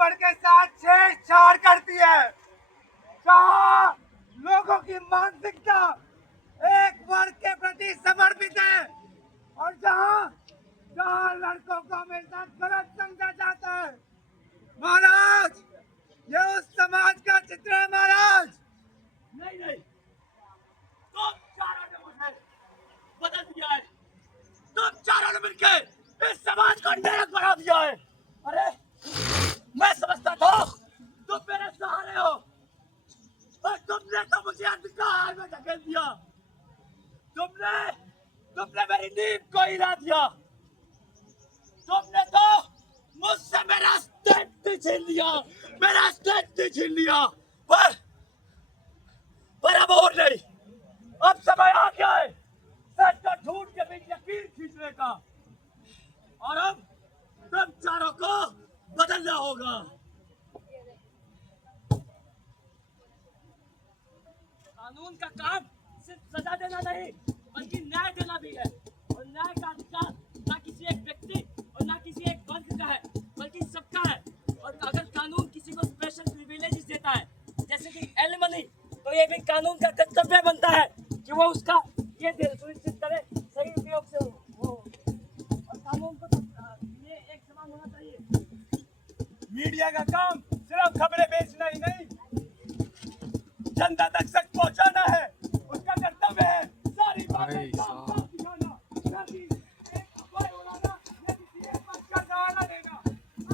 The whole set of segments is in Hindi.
वर्ग के साथ छेड़छाड़ करती है, जहाँ लोगों की मानसिकता एक वर्ग के प्रति समर्पित है और जहाँ लड़कों को हमेशा गलत समझा जाता है। महाराज, ये उस समाज का चित्र है महाराज। नहीं नहीं, तुम चारों ने मुझे बदल दिया है। तुम चारों ने मिलके इस समाज को नरक बना दिया है। अरे मैं समझता था तुम मेरे सहारे हो और तुमने तो मुझे अंधकार में धकेल दिया। तुमने मेरी नींद को हिला दिया। तुमने तो मुझसे मेरा अस्तित्व छीन लिया, मेरा अस्तित्व छीन लिया। पर अब और नहीं, अब समय आ गया है सच और झूठ के बीच लकीर खींचने का, और अब तुम चारों को बदलना होगा। कानून का काम सिर्फ सजा देना नहीं बल्कि न्याय देना भी है, और न्याय का अधिकार ना किसी एक व्यक्ति और ना किसी एक वर्ग का है बल्कि सबका है। और अगर कानून किसी को स्पेशल प्रिविलेजेस देता है जैसे कि एलिमनी, तो ये भी कानून का कर्तव्य बनता है कि वो उसका ये सुनिश्चित करे सही उपयोग से हो। और कानून को तो ये एक समान होना चाहिए। मीडिया का काम सिर्फ खबरें बेचना ही नहीं, जनता तक सच पहुंचाना है, उसका कर्तव्य है। सारी बातें साफ दिखाना, ना कि एक अफवाह उड़ाना या किसी एक पक्ष का सहारा देना।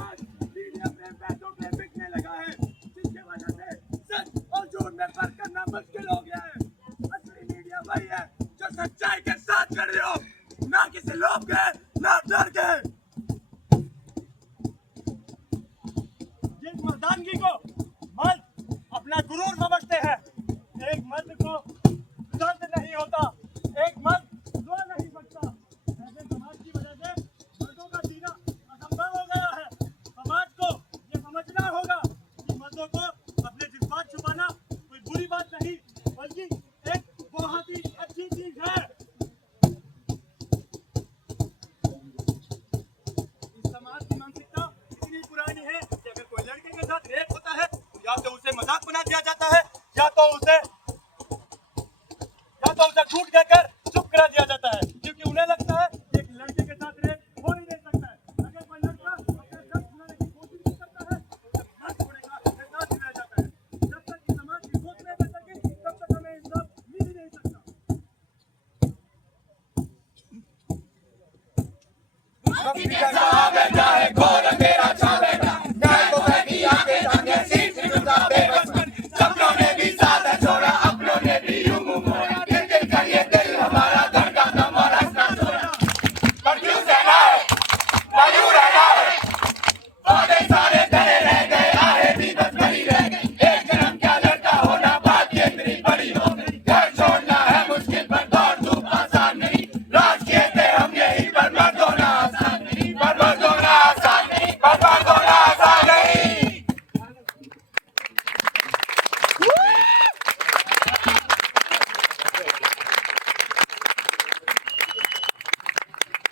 आज मीडिया अपने पैसों पे बिकने लगा है, जिसकी वजह से सच और झूठ में फर्क करना मुश्किल हो गया है। असली मीडिया वही है जो सच्चाई के साथ खड़े हो, ना किसी लोभ के, ना डर के। जिस मर्दानगी को मर्द अपना गुरूर समझते हैं, एक मर्द को दर्द नहीं होता, एक मर्द रो नहीं सकता। ऐसे समाज की वजह से मर्दों का जीना असंभव हो गया है। समाज को ये समझना होगा कि मर्दों को अपने जज्बात छुपाना कोई बुरी बात नहीं बल्कि एक बहुत ही अच्छी चीज है। इस समाज की मानसिकता इतनी पुरानी है कि अगर कोई लड़के के साथ रेप होता है या तो उसे मजाक बना दिया जाता है या तो उसे झूठ कहकर चुप करा दिया जाता है, क्योंकि उन्हें लगता है कि एक लड़के के साथ रेप हो ही नहीं सकता है। अगर कोई लड़का अपने दर्द सुनाने की कोशिश भी करता है तो उसे मार छोड़ेगा, एहसास दिलाया जाता है। जब तक कि समाज की सोच नहीं बदलेगी तब तक हमें इंसाफ मिल ही नहीं सकता।